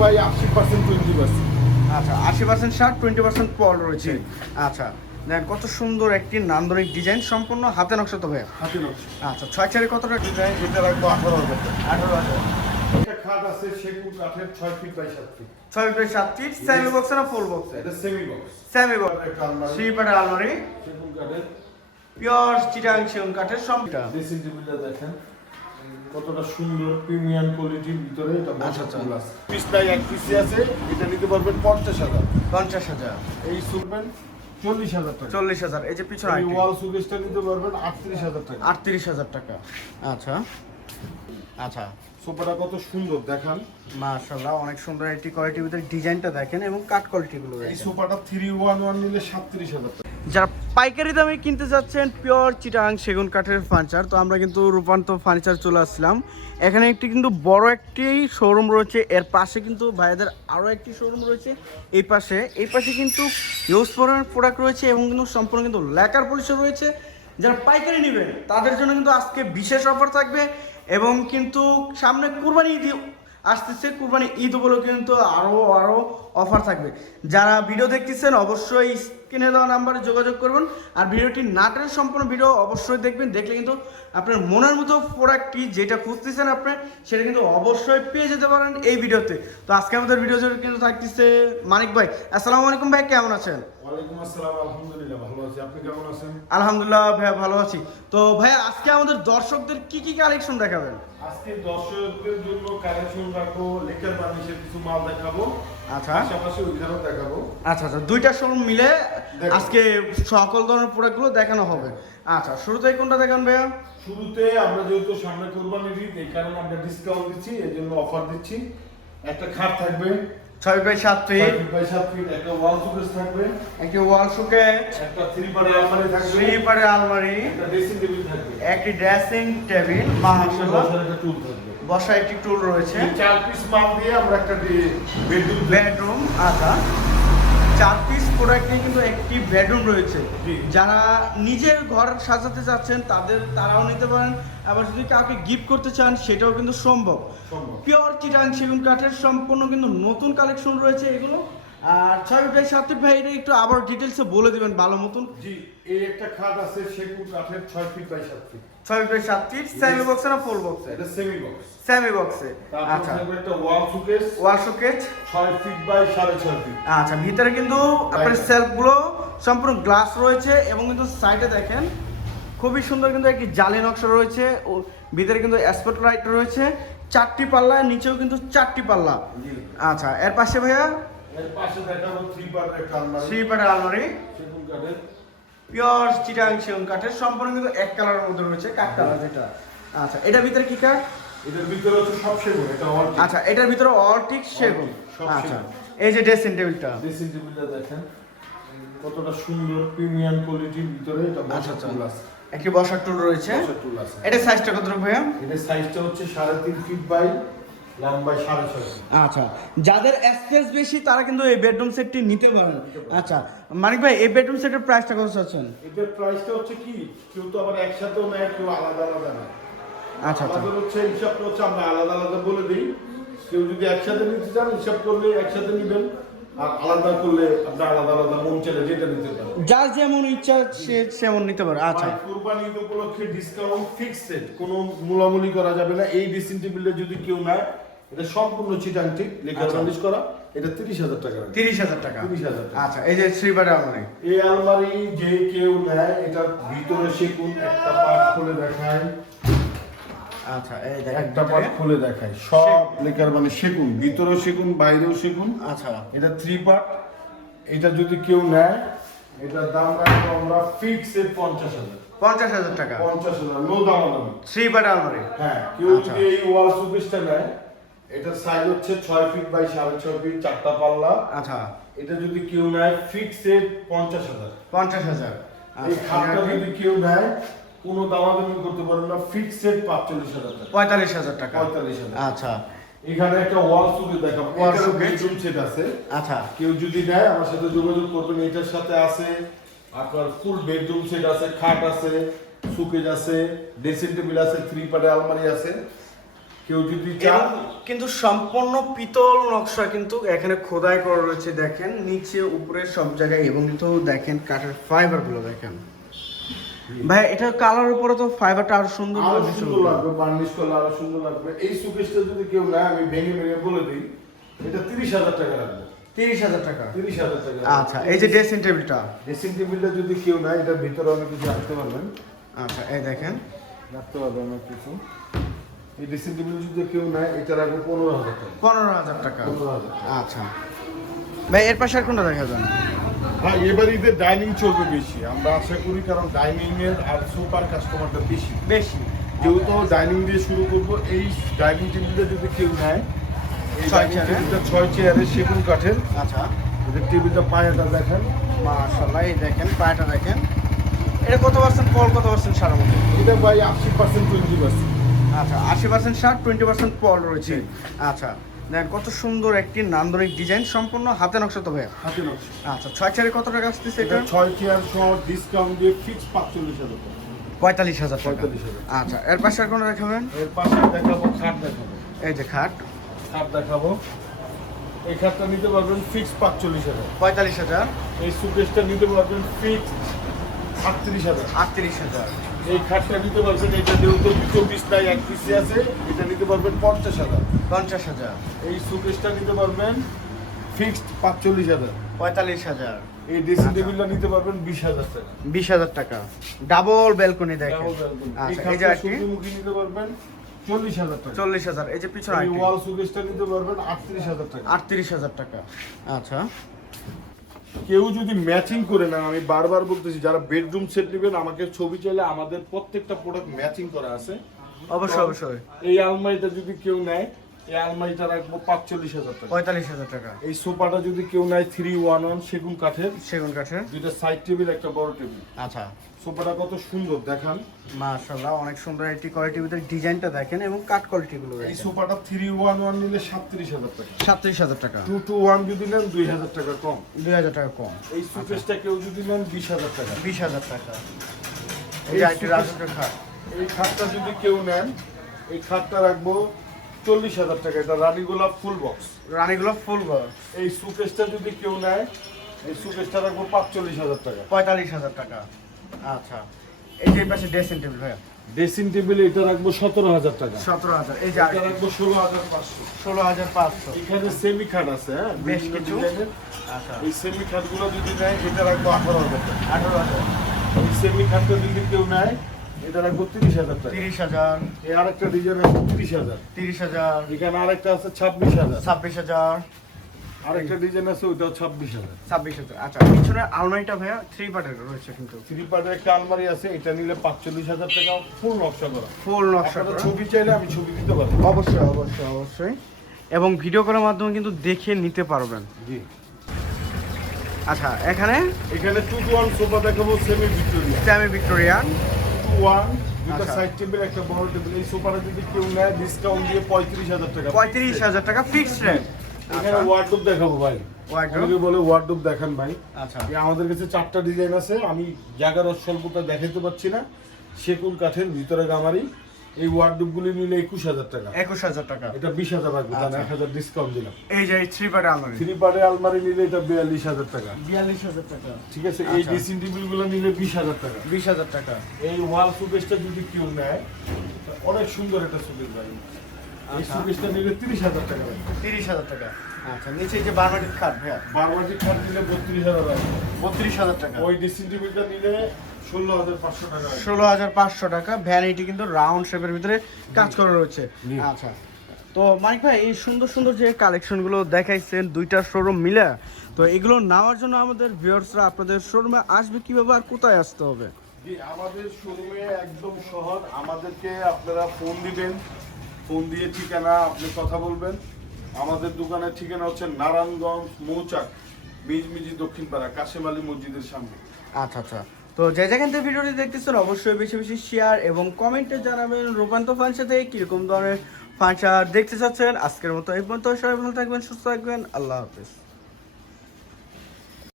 ভাই 80% 20%। আচ্ছা 80% শার্ট 20% পল রয়েছে। আচ্ছা দেখেন কত সুন্দর একটি নান্দনিক ডিজাইন, সম্পূর্ণ হাতে নকশা তো ভাইয়া। হাতে নকশা। আচ্ছা 6 কত টাকা ডিজাইন? এটা রাখবো 18,000 টাকা। 18,000। এটা খাট আছে সেগুন কাঠের 6 feet by 7 feet. 6 by 7 feet semi box না ফুল বক্স? এটা সেমি বক্স। Semi box. একটা আলমারি। থ্রি পার্টের আলমারি, সেগুন কাঠের পিওর চিটাং সেগুন কাঠের সম্পূর্ণ। ড্রেসিং টেবিলটা দেখেন কতটা সুন্দর প্রিমিয়াম কোয়ালিটির ভিতরে। এটা আচ্ছা, বসার টুল আছে। পিস নাই এক পিসি আছে। এটা নিতে পারবেন 50,000। 50,000। এই সুরবেন 40,000 টাকা। 40,000। এই যে পিছনে এই আইটেম ওয়াল সুকেসটা নিতে পারবেন 38,000 টাকা। 38,000 টাকা। আচ্ছা আচ্ছা সোফাটা কত সুন্দর দেখান। মাশাআল্লাহ অনেক সুন্দর একটি কোয়ালিটির ভিতরে ডিজাইনটা দেখেন এবং কাট কোয়ালিটি গুলো এই দেখেন। সোফাটা 311 নিলে 37,000 টাকা। যারা পাইকারি দামে কিনতে যাচ্ছেন পিওর চিটাং সেগুন কাঠের ফার্নিচার, তো আমরা কিন্তু রূপান্তর ফার্নিচার চলে আসলাম। এখানে একটি কিন্তু বড় একটি শোরুম রয়েছে, এর পাশে কিন্তু ভাইদের আরও একটি শোরুম রয়েছে এই পাশে কিন্তু ইউজ প্রোডাক্ট রয়েছে এবং কিন্তু সম্পূর্ণ কিন্তু লেকার পরিসর রয়েছে। যারা পাইকারি নেবেন তাদের জন্য কিন্তু আজকে বিশেষ অফার থাকবে এবং কিন্তু সামনে কুরবানি ঈদ আসতেছে, কুরবানি ঈদ বলেও কিন্তু আরও অফার থাকবে। যারা ভিডিও দেখতেছেন অবশ্যই স্ক্রিনে দেওয়া নাম্বারে যোগাযোগ করবেন, আর ভিডিওটি নাটের সম্পূর্ণ ভিডিও অবশ্যই দেখবেন। দেখলে কিন্তু আপনার মনের মতো প্রোডাক্টটি যেটা খুঁজতেছেন আপনি সেটা কিন্তু অবশ্যই পেয়ে যেতে পারেন এই ভিডিওতে। তো আজকে আমাদের ভিডিও কিন্তু থাকতেছে মানিক ভাই। আসসালামু আলাইকুম ভাই, কেমন আছেন? ওয়ালাইকুম আসসালাম, আলহামদুলিল্লাহ ভালো আছি। আপনি কেমন আছেন? আলহামদুলিল্লাহ ভাইয়া ভালো আছি। তো ভাইয়া আজকে আমাদের দর্শকদের কি কি কালেকশন দেখাবেন? আজকে দর্শকদের জন্য কালেকশন রাখবো, লেকার বার্নিশের কিছু মাল দেখাবো। আচ্ছা পাশাপাশি ওইখানেও দেখাবো। আচ্ছা দুইটা শোরুম মিলে আজকে সকল ধরনের প্রোডাক্টগুলো দেখানো হবে। আচ্ছা শুরুতেই কোনটা দেখান ভাইয়া? শুরুতে আমরা যেহেতু সামনে কুরবানির ঈদ, এই কারণে আমরা ডিসকাউন্ট দিচ্ছি, এই জন্য অফার দিচ্ছি। একটা খাট থাকবে 6 বাই 7 ফিট, 6 বাই 7 ফিট, একটা ওয়াল শোকেস থাকবে, একটি ওয়াল শোকেস, একটা 3 পারের আলমারি থাকবে, 3 পারের আলমারি, একটা ড্রেসিং টেবিল থাকবে, একটি ড্রেসিং টেবিল, মাশাআল্লাহ বসার একটা টুল থাকবে। বসার একটি টুল রয়েছে। এই 4 পিস মাল দিয়ে আমরা একটা বেডরুম। আচ্ছা 4 পিস প্রোডাক্টে কিন্তু একটি বেডরুম রয়েছে। জি। যারা নিজের ঘর সাজাতে চাচ্ছেন তারাও নিতে পারেন, আবার যদি কাউকে গিফট করতে চান সেটাও কিন্তু সম্ভব। পিওর চিটাং সেগুন কাঠের সম্পূর্ণ কিন্তু নতুন কালেকশন রয়েছে এগুলো। আর 6 বাই 7 ফিট ভাই, এটা একটু আবার ডিটেলসে বলে দিবেন ভালো মতন। জি, এই একটা খাট আছে সেগুন কাঠের 6 feet by 7 feet. 6 by 7 feet semi box না ফুল বক্স? এটা সেমি বক্স। সেমি বক্সে। তারপর আচ্ছা থাকবে একটা wall showcase wall showcase 6 feet by 6.5 feet. আচ্ছা ভিতরে কিন্তু আপনার সেলফগুলো সম্পূর্ণ গ্লাস রয়েছে এবং কিন্তু সাইডে দেখেন খুবই সুন্দর কিন্তু একটি জালি নকশা রয়েছে। ও ভিতরে কিন্তু স্পট লাইট রয়েছে 4টি পাল্লা, নিচেও কিন্তু 4টি পাল্লা। আচ্ছা এর পাশে ভাইয়া এর পাশে দেখাবো 3 পারের একটা আলমারি। 3 পারের আলমারি, সেগুন কাঠের পিওর চিটাং সেগুন কাঠের, সম্পূর্ণ কিন্তু এক কালারের মধ্যে রয়েছে, কাঠ কালার যেটা। আচ্ছা এটার ভিতরে কি কাঠ? এটার ভিতরে হচ্ছে সব সেগুন, এটা অল। আচ্ছা এটার ভিতরে অটিক সেগুন। সব আচ্ছা সেগুন। এই যে ড্রেসিং টেবিলটা, ড্রেসিং টেবিলটা দেখেন কতটা সুন্দর প্রিমিয়াম কোয়ালিটির ভিতরে। এটা আচ্ছা বসার টুল আছে। একটি বসার টুল রয়েছে। বসার টুল আছে। এটা সাইজটা কত ভাইয়া? এটার সাইজটা হচ্ছে 3.5 ফিট বাই লম্বায় 6.5 ফিট। আচ্ছা যাদের স্পেস বেশি তারা কিন্তু এই বেডরুম সেটটি নিতে পারেন। আচ্ছা মানিক ভাই এই বেডরুম সেটের প্রাইসটা কত চাচ্ছেন? এটার প্রাইসটা হচ্ছে কি, কেউ তো আবার একসাথেও নেয়, কেউ আলাদা আলাদা নেয়। আচ্ছা আচ্ছা আমাদের হচ্ছে হিসাবটা হচ্ছে আমরা আলাদা আলাদা বলে দিই। কেউ যদি একসাথে নিতে চান হিসাব করলে একসাথে নেবেন, আর আলাদা করলে আপনার আলাদা আলাদা মন চাইলে যেটা নিতে পারেন। যার যেমন ইচ্ছা সে সেমন নিতে পারে। আচ্ছা আর কুরবানি ঈদ উপলক্ষে ডিসকাউন্ট ফিক্সড, কোনো মূলামূলি করা যাবে না। এই ড্রেসিং টেবিলটা যদি কেউ নেয়, এটা সম্পূর্ণ চিটাং ঠিক লেখা বার্নিশ করা, এটা 30,000 টাকা। 30,000 টাকা। 30,000 টাকা। আচ্ছা এই যে 3 পারের আলমারি, এই আলমারি যে কেউ নেয়, এটার ভিতরে সেগুন একটা পার্ট খুলে দেখায়। আচ্ছা এই দেখেন একটা পার্ট খুলে দেখায়, সব লেকার মানে সেগুন, ভিতরেও সেগুন বাইরেও সেগুন। আচ্ছা এটা 3 পার্ট। এটা যদি কেউ নেয়, এটার দাম রাখবো আমরা ফিক্সড 50,000। 50,000 টাকা 50,000 নো দামাদামি। 3 পারের আলমারি। হ্যাঁ, কেউ আচ্ছা। যদি এই ওয়াল শোকেসটা নেয়, এটার সাইজ হচ্ছে 6 ফিট বাই 6.5 ফিট, 4টা পাল্লা। আচ্ছা এটা যদি কেউ নেয় ফিক্সড 50,000। 50,000। এই খাটটা যদি কেউ নেয়, কোনো দামাদামি করতে পারবে না, ফিক্সড 45,000 টাকা। 45,000 টাকা। 45,000। আচ্ছা এখানে একটা ওয়াল শোকেস দেখাবো, Wall এটার showcase। বেডরুম সেট আছে। আচ্ছা কেউ যদি নেয় আমার সাথে যোগাযোগ করবেন। এটার সাথে আছে আপনার ফুল বেডরুম সেট আছে, খাট আছে, শোকেস আছে, ড্রেসিং টেবিল আছে, 3 পারের আলমারি আছে। কেউ যদি এবং চান কিন্তু সম্পূর্ণ পিতল নকশা কিন্তু এখানে খোদাই করা রয়েছে, দেখেন নিচে উপরে সব জায়গায়, এবং কিন্তু দেখেন কাঠের ফাইবার গুলো দেখেন ভাই, এটা কালারের উপরে তো ফাইবারটা আরো সুন্দর আরো লাগবে। সুন্দর লাগবে, বার্নিশ করলে আরো সুন্দর লাগবে। এই শোকেসটা যদি কেউ নেয়, আমি ভেঙে ভেঙে বলে দিই, এটা 30,000 টাকা রাখবো। 30,000 টাকা। 30,000 টাকা। আচ্ছা, এই যে ড্রেসিং টেবিলটা, ড্রেসিং টেবিলটা যদি কেউ নেয়, এটার ভিতরে অনেক কিছু রাখতে পারবেন। আচ্ছা এই দেখেন রাখতে পারবেন অনেক কিছু। এই ড্রেসিং টেবিল যদি কেউ নেয়, এটা রাখবো 15,000 টাকা। 15,000 টাকা। 15,000। আচ্ছা ভাই, এর পাশে আর কোনটা দেখা যান? হ্যাঁ, এবার ঈদের ডাইনিং চলবে বেশি, আমরা আশা করি, কারণ ডাইনিং এর আর সোফার কাস্টমারটা বেশি। যেহেতু ডাইনিং দিয়ে শুরু করবো, এই ডাইনিং টেবিলটা যদি কেউ নেয়, এই 6 ডাইনিং চেয়ারের? টেবিলটা 6 চেয়ারের সেগুন কাঠের। আচ্ছা এদের টেবিলটা পায়াটা দেখেন, মাশাআল্লাহ, এই দেখেন পায়াটা দেখেন। এটা কত পার্সেন্ট পল, কত পার্সেন্ট সার মধ্যে? এটা ভাই 80% 20%। আচ্ছা 80% শার্ট, 20% পল রয়েছে। আচ্ছা দেখেন কত সুন্দর একটি নান্দনিক ডিজাইন, সম্পূর্ণ হাতে নকশা তো ভাইয়া। হাতে নকশা। আচ্ছা 6 চেয়ারে কত টাকা আসতেছে এটা এটা? 6 চেয়ার সহ ডিসকাউন্ট দিয়ে ফিক্স 45,000 টাকা। 45,000 টাকা। 45,000। আচ্ছা এর পাশে আর কোনো দেখাবেন? এর পাশে দেখাবো খাট, দেখাবো এই যে খাট, খাট দেখাবো। এই খাটটা নিতে পারবেন ফিক্স 45,000। 45,000। এই সুকেসটা নিতে পারবেন ফিক্স 38,000। 38,000। এই খাটটা নিতে পারবেন, এটা যেহেতু 24 নাই, এক পিসে আছে, এটা নিতে পারবেন 50,000। 50,000। এই সুকেসটা নিতে পারবেন ফিক্সড 45,000। 45,000। এই ড্রেসিং আচ্ছা। টেবিলটা নিতে পারবেন 20,000 টাকা। 20,000 টাকা। ডাবল ব্যালকনি দেখেন। Double balcony। এই আচ্ছা এই যে খাটটা একটি সূর্যমুখী নিতে পারবেন 40,000 টাকা। 40,000। এই যে পিছনে এই একটি ওয়াল সুকেসটা নিতে পারবেন 38,000 টাকা। 38,000 টাকা। আচ্ছা কেউ যদি ম্যাচিং করে না, আমি বারবার বলতেছি, যারা বেডরুম সেট নেবেন, আমাকে ছবি চাইলে আমাদের প্রত্যেকটা প্রোডাক্ট ম্যাচিং করা আছে। অবশ্যই অবশ্যই। এই আলমারিটা যদি কেউ নেয়, এই আলমারিটা রাখবো 45,000 টাকা। 45,000 টাকা। এই সোফাটা যদি কেউ নেয় 311 সেগুন কাঠের, সেগুন কাঠের। দুইটা সাইড টেবিল, একটা বড় টেবিল। আচ্ছা সোফাটা কত সুন্দর দেখান। মাশাআল্লাহ, অনেক সুন্দর একটি কোয়ালিটির ভিতরে ডিজাইনটা দেখেন, এবং কাট কোয়ালিটি গুলো এই দেখেন। সোফাটা 311 নিলে 37,000 টাকা। 37,000 টাকা। 221 যদি নেন 2,000 টাকা কম। 2,000 টাকা কম। এই সুকেসটা কেউ যদি নেন 20,000 টাকা। 20,000 টাকা। এই এই যে একটি সুকেস- রাজকীয় খাট। এই খাটটা যদি কেউ নেন, এই খাটটা রাখবো 40,000 টাকা। এটা রানী গোলাপ ফুল বক্স। রানীগুলো ফুল ঘর। এই সুকেসটা যদি কেউ নেয়, এই সুকেসটা রাখবো 45,000 টাকা। 45,000 টাকা। আচ্ছা এই যে পাশে ড্রেসিং টেবিল ভাইয়া। ড্রেসিং টেবিলে এটা রাখবো 17,000 টাকা। 17,000। এই যে এটা রাখবো 16,500। 16,500। এখানে সেমি খাট আছে, হ্যাঁ, বেশ বিভিন্ন কিছু। ডিজাইনের। আচ্ছা এই সেমি খাটগুলো যদি নেয়, এটা রাখবো 18,000 টাকা। 18,000। এই সেমি খাটটা যদি কেউ নেয়, এটা রাখবো 30,000 টাকা। 30,000। এই আরেকটা ডিজাইন আছে 30,000। 30,000। এখানে আরেকটা আছে 26,000। 26,000। আরেকটা ডিজাইন আছে, ওইটাও 26,000। 26,000। আচ্ছা পিছনে আলমারিটা ভাইয়া 3 পার্টের রয়েছে কিন্তু। 3 পার্টের একটা আলমারি আছে, এটা নিলে 45,000 টাকা, ফুল নকশা করা। ফুল নকশা আপনারা করা। ছবি চাইলে আমি ছবি দিতে পারবো। অবশ্যই অবশ্যই অবশ্যই, এবং ভিডিও করার মাধ্যমে কিন্তু দেখে নিতে পারবেন। জি। আচ্ছা এখানে এখানে 2-1 সোফা দেখাবো, সেমি ভিক্টোরিয়া। Semi Victorian. 2-1, দুটো আচ্ছা। সাইড টেবিল, একটা বড় টেবিল। এই সোফাটা যদি কেউ নেয়, ডিসকাউন্ট দিয়ে 35,000 টাকা। 35,000 টাকা ফিক্সড রেট। এখানে ওয়ার্ডরোব দেখাবো ভাই। Wardrobe? অনেকে বলে ওয়ার্ডরোব দেখান ভাই। আচ্ছা এই আমাদের কাছে 4টা ডিজাইন আছে, আমি জায়গার স্বল্পতা দেখাতে পারছি না। সেগুন কাঠের ভিতরে গামারি। এই ওয়ার্ডরোবগুলি নিলে 21,000 টাকা। 21,000 টাকা। এটা 20,000 রাখবো, তাহলে আচ্ছা। 1,000 ডিসকাউন্ট দিলাম। এই যে 3 পার্টের আলমারি 3 পার্টের আলমারি নিলে এটা 42,000 টাকা। 42,000 টাকা। ঠিক আছে, এই আচ্ছা। ড্রেসিং টেবিলগুলো নিলে 20,000 টাকা। 20,000 টাকা। এই ওয়াল সুকেসটা যদি কেউ নেয়, তা অনেক সুন্দর একটা সুকেস ভাই। এই আচ্ছা। সুকেসটা নিলে 30,000 টাকা রাখবো। 30,000 টাকা। আচ্ছা নিচে এই যে বারমাটির খাট ভাইয়া বারবাটি খাট নিলে 32,000 রাখবো। 32,000 টাকা। ওই ড্রেসিং টেবিলটা নিলে 16,500 টাকা রাখবো। 16,500 টাকা। ভ্যানিটি কিন্তু রাউন্ড শেপের ভিতরে কাজ করা রয়েছে। জি। আচ্ছা তো মানিক ভাই, এই সুন্দর সুন্দর যে কালেকশনগুলো দেখাইছেন দুইটা শোরুম মিলে, তো এগুলো নেওয়ার জন্য আমাদের ভিউয়ার্সরা আপনাদের শোরুমে আসবে কিভাবে আর কোথায় আসতে হবে? জি, আমাদের শোরুমে একদম সহজ। আমাদেরকে আপনারা ফোন দিবেন, ফোন দিয়ে ঠিকানা আপনি কথা বলবেন। আমাদের দোকানের ঠিকানা হচ্ছে নারায়ণগঞ্জ মৌচাক, মিজমিজি দক্ষিণপাড়া, কাশেম আলী মসজিদের সামনে। আচ্ছা আচ্ছা, তো যে যেখান থেকে ভিডিওটি দেখতেছেন অবশ্যই বেশি বেশি শেয়ার এবং কমেন্টে জানাবেন রূপান্তর ফার্নিচার থেকে কীরকম ধরনের ফার্নিচার দেখতে চাচ্ছেন। আজকের মতো এই পর্যন্ত, সবাই ভালো থাকবেন, সুস্থ থাকবেন, আল্লাহ হাফেজ।